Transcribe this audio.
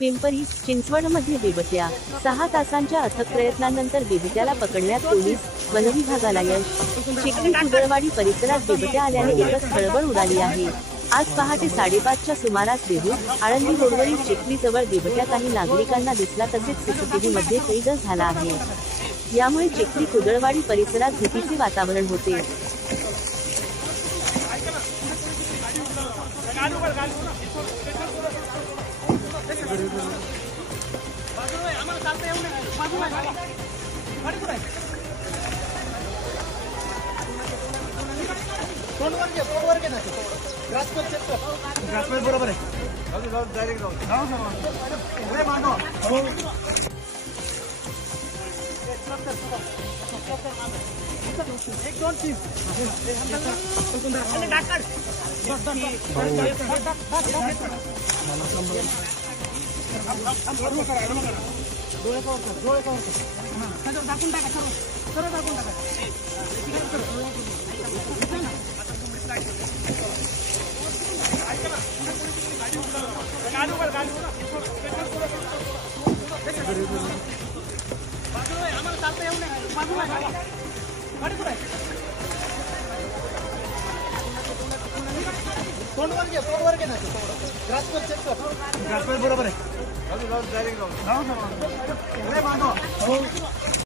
पिंपरी चिंचवडमध्ये बिबट्या 6 तासांच्या अथक प्रयत्नांनंतर बिबट्याला पकडण्यात पोलीस वनविभागाला यश। चिखली कुदळवाडी परिसरात बिबट्या आल्याने एकच खळबळ उडाली आहे। आज पहाटे 5:30च्या सुमारास देहू आळंदी रोडवरील चिखली जवळ बिबट्या काही नागरिकांना दिसला, तसेच सीसीटीव्ही मध्ये कैद झाला आहे। यामुळे चिखली कुदळवाडी परिसरात भीतीचे वातावरण होते। बरोबर आहे। बरोबर आहे।